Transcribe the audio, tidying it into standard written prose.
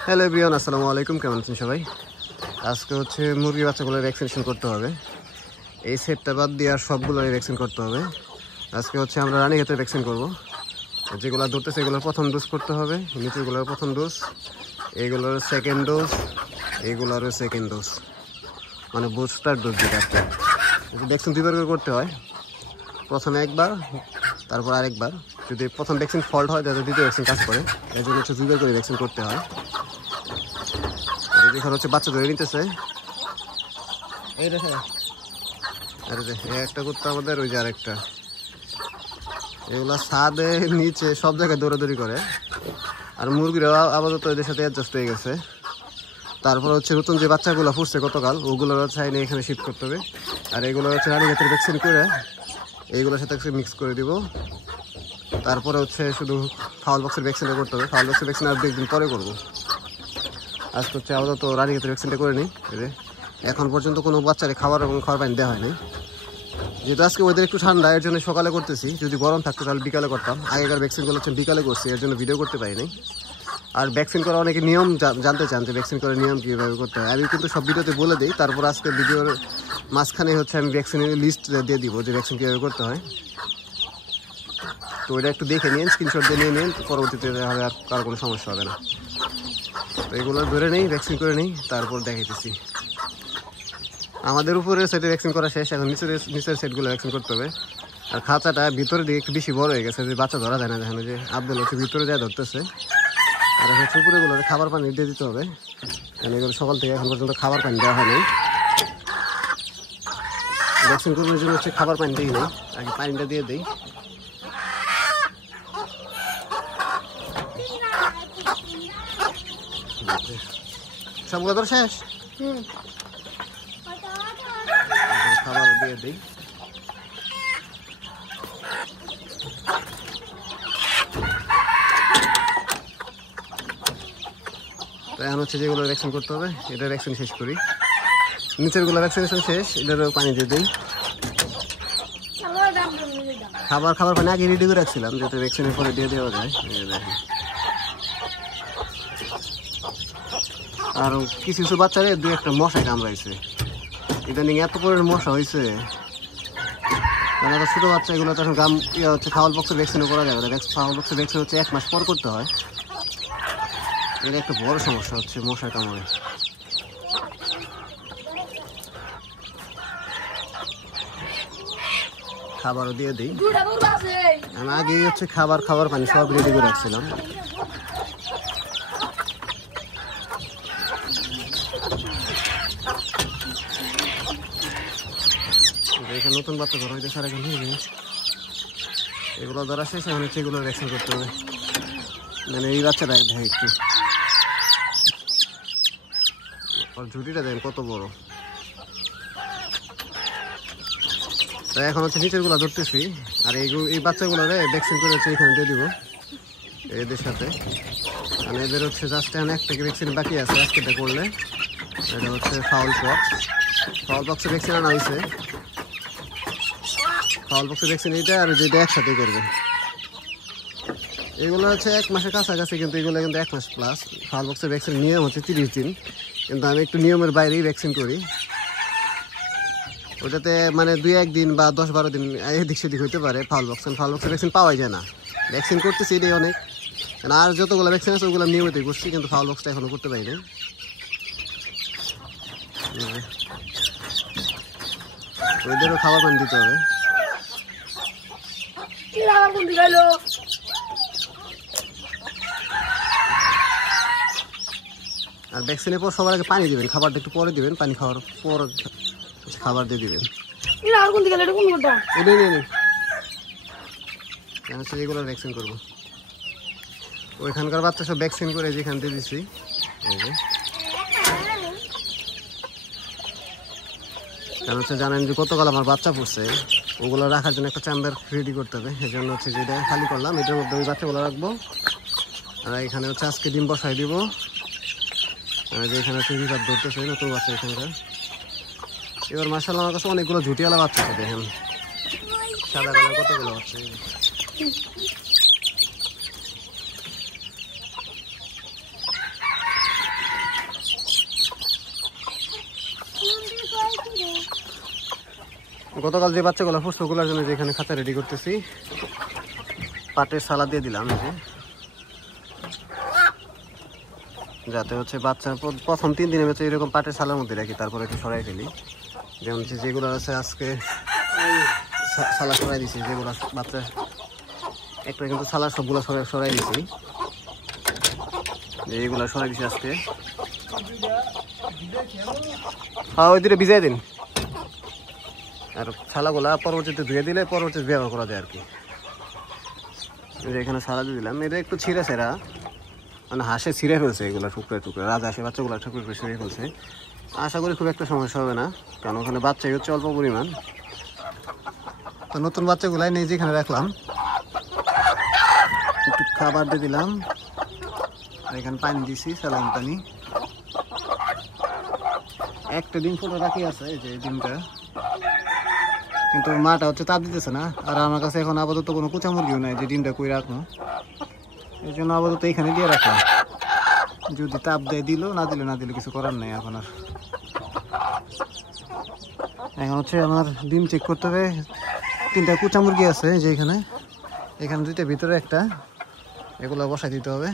Hello everyone, আসসালামু আলাইকুম। কেমন আছেন সবাই? আজকে হচ্ছে মুরগি বাচ্চাগুলোর ভ্যাকসিনেশন করতে হবে। এই সেটটা বাদ দিয়ে আর সবগুলোরই ভ্যাকসিন করতে হবে। আজকে হচ্ছে আমরা রানীক্ষেতের ভ্যাকসিন করব। যেগুলো ধরতেছে এগুলোর প্রথম ডোজ করতে হবে, নিচেগুলোর প্রথম ডোজ, এইগুলোর সেকেন্ড ডোজ, এইগুলোরও সেকেন্ড ডোজ, মানে বুস্টার ডোজ যেটা। ভ্যাকসিন দুইবার করে করতে হয়, প্রথমে একবার তারপর আরেকবার। যদি প্রথম ভ্যাকসিন ফল্ট হয় যাতে দ্বিতীয় ভ্যাকসিন কাজ করে, এর জন্য হচ্ছে দুইবার করে ভ্যাকসিন করতে হয়। আর এখানে হচ্ছে বাচ্চা ধরে নিতেছে, এই দেখে আরে একটা করতে আমাদের, ওই যে আরেকটা। এগুলা ছাদে নিচে সব জায়গায় দৌড়াদৌড়ি করে। আর মুরগিরা আপাতত এদের সাথে অ্যাডজাস্ট হয়ে গেছে। তারপর হচ্ছে নতুন যে বাচ্চাগুলো ফুটছে গতকাল, ওগুলোর হচ্ছে আইনে এখানে শিফট করতে হবে। আর এগুলো হচ্ছে রানীক্ষেতের ভ্যাকসিন করে এইগুলোর সাথে মিক্স করে দিব। তারপরে হচ্ছে শুধু ফাউল বক্সের ভ্যাকসিনটা করতে হবে। ফাউল বক্সের ভ্যাকসিন আর 2 দিন পরে করবো। আজকে হচ্ছে আপাতত রানীক্ষেতের ভ্যাকসিনটা করে নিই। এখন পর্যন্ত কোনো বাচ্চারে খাবার এবং খাবার পানি দেওয়া হয়নি, যেহেতু আজকে ওদের একটু ঠান্ডা, এর জন্য সকালে করতেছি। যদি গরম থাকতো তাহলে বিকালে করতাম। আগেকার ভ্যাকসিনগুলো হচ্ছে বিকালে করছি, এর জন্য ভিডিও করতে পারিনি। আর ভ্যাকসিন করা অনেকে নিয়ম জানতে চান যে ভ্যাকসিন করার নিয়ম কীভাবে করতে হয়। আমি কিন্তু সব ভিডিওতে বলে দিই। তারপর আজকে ভিডিওর মাঝখানে হচ্ছে আমি ভ্যাকসিনের লিস্ট দিয়ে দিব যে ভ্যাকসিন কীভাবে করতে হয়। তো ওইটা একটু দেখে নিন, স্ক্রিনশট দিয়ে নিয়ে নিন, পরবর্তীতে তাহলে আর কারো কোনো সমস্যা হবে না। তো এগুলো ধরে নেই, ভ্যাকসিন করে নিই, তারপর দেখাইতেছি। আমাদের উপরের সেটে ভ্যাকসিন করা শেষ, এখন নিচের সেটগুলো ভ্যাকসিন করতে হবে। আর খাঁচাটা ভিতরে দিয়ে একটু বেশি বড় হয়ে গেছে, যে বাচ্চা ধরা যায় না। দেখেন যে আব্দুল হচ্ছে ভিতরে যায় ধরতেছে। আর হচ্ছে উপরেগুলো খাবার পানি দিয়ে দিতে হবে, কারণ এগুলো সকাল থেকে এখন পর্যন্ত খাবার পানি দেওয়া হয়নি। ভ্যাকসিন করার জন্য হচ্ছে খাবার পানি দিই নেই, আগে পানিটা দিয়ে দিই। সবগুলো ধর শেষ, খাবার দিয়ে দিই। তো এখন হচ্ছে যেগুলো ভ্যাকসিন করতে হবে এটা ভ্যাকসিন শেষ করি। নিচেরগুলো ভ্যাকসিনেশন শেষ, এটারও পানি দিয়ে দিই। খাবার পানি আগে রেডি করে রাখছিলাম, যাতে ভ্যাকসিনের পরে দিয়ে দেওয়া যায়। আর কিছু কিছু বাচ্চারে 2-1টা মশায় কামড়াইছে। এটা নিয়ে এত করে মশা হয়েছে, কারণ একটা ছোটো বাচ্চা এগুলো তখন গাম হচ্ছে ফাউল বক্সের ভ্যাকসিনও করা যাবে না। ফাউল বক্সের ভ্যাকসিন হচ্ছে 1 মাস পর করতে হয়। এটা একটা বড় সমস্যা হচ্ছে মশার কামড়ে। খাবারও দিয়ে দিই। আমি আগেই হচ্ছে খাবার পানি সব রেডি করে রাখছিলাম। এখানে নতুন বাচ্চা ধরা হইতে সারা এখন এগুলো ধরা শেষ, এখন হচ্ছে এগুলো ভ্যাকসিন করতে হবে। মানে এই বাচ্চাটা দেখে একটু, আর ঝুটিটা দেখেন কত বড়। তো এখন হচ্ছে নিচেরগুলো ধরতেছি। আর এই বাচ্চাগুলো ভ্যাকসিন করে হচ্ছে এখানে দিয়ে দিব এদের সাথে। মানে এদের হচ্ছে জাস্ট এখন একটাকে ভ্যাকসিন বাকি আছে, আজকেটা করলে। এটা হচ্ছে ফাউল বক্সের ভ্যাকসিন আনা হয়েছে। ফাউল বক্সের ভ্যাকসিন এইটা আর যেটা একসাথেই করবে। এগুলো হচ্ছে 1 মাসের কাছাকাছি, কিন্তু এগুলো কিন্তু 1 মাস প্লাস। ফাউল বক্সের ভ্যাকসিন নিয়ম হচ্ছে 30 দিন, কিন্তু আমি একটু নিয়মের বাইরেই ভ্যাকসিন করি। ওটাতে মানে 2-1 দিন বা 10-12 দিন এদিক সেদিক হইতে পারে। ফাউল বক্সের ভ্যাকসিন পাওয়াই যায় না। ভ্যাকসিন করতেছি এটাই অনেক, আর যতগুলো ভ্যাকসিন আছে ওগুলো নিয়মিতই করছি, কিন্তু ফাউল বক্সটা এখনো করতে পারিনি। ওদেরও খাবার পানি দিতে হবে। আর ভ্যাকসিনের পর সবার আগে পানি দিবেন, খাবারটা একটু পরে দিবেন। পানি খাওয়ার পর খাবার দিয়ে দিবেন। এগুলো ভ্যাকসিন করবো। ওইখানকার বাচ্চা সব ভ্যাকসিন করে যেখান দিয়ে দিচ্ছি। কারণ হচ্ছে জানেন যে গতকাল আমার বাচ্চা পড়ছে, ওগুলো রাখার জন্য একটা চেম্বার রেডি করতে হবে। এই জন্য হচ্ছে যেটা খালি করলাম, এটার মধ্যে ওই বাচ্চাগুলো রাখবো। আর এখানে হচ্ছে আজকে ডিম বসাই দিব। আর এখানে হচ্ছে রিভার ধরতেছে নতুন বাচ্চা এখানকার। এবার মাশাআল্লাহ আমার কাছে অনেকগুলো ঝুটিওয়ালা বাচ্চা আছে, দেখেন সাদা কালার কতগুলো বাচ্চা। গতকাল যে বাচ্চাগুলো ফুটছে ওগুলোর জন্য যেখানে খাঁচা রেডি করতেছি, পাটের সালা দিয়ে দিলাম এই যে, যাতে হচ্ছে বাচ্চা প্রথম 3 দিনের হচ্ছে এরকম পাটের সালার মধ্যে রাখি, তারপরে একটু সরাই ফেলি। যেমন যেগুলো আছে আজকে সালা সরাই দিছি, যেগুলো বাচ্চা একটা কিন্তু সালা সবগুলো সরাই দিছি, এইগুলো সরাই দিছি আজকে। হ্যাঁ ওই দুটো ভিজাই দিন, আর ছালাগুলা পরবর্তীতে ধুয়ে দিলে পরবর্তীতে ব্যবহার করা যায় আর কি। এখানে সালা দিয়ে দিলাম, এটা একটু ছিঁড়ে ছেঁড়া, মানে হাঁসে ছিঁড়ে ফেলছে এগুলো টুকরে টুকরে, রাজহাঁসে বাচ্চাগুলো টুকরে টুকরে ছিঁড়ে ফেলছে। আশা করি খুব একটা সমস্যা হবে না, কারণ ওখানে বাচ্চাই হচ্ছে অল্প পরিমাণ। তো নতুন বাচ্চাগুলাই নেই যেখানে রাখলাম, একটু খাবার দিয়ে দিলাম, এখানে পানি দিছি, স্যালাইন পানি। একটা ডিম ফুটো রাখি আছে, এই যে ডিমটা, কিন্তু মাটা হচ্ছে তাপ দিতেছে না। আর আমার কাছে এখন আপাতত কোনো কুচা মুরগিও নাই যে ডিমটা কই রাখবো, এই জন্য আপাতত এখানে দিয়ে রাখলাম। যদি তাপ দেয় দিল, না দিলে না দিলে কিছু করার নেই এখন আর। এখন হচ্ছে আমার ডিম চেক করতে হবে। 3টা কুচা মুরগি আছে যে এখানে, 2টা ভিতরে একটা, এগুলো বসাই দিতে হবে।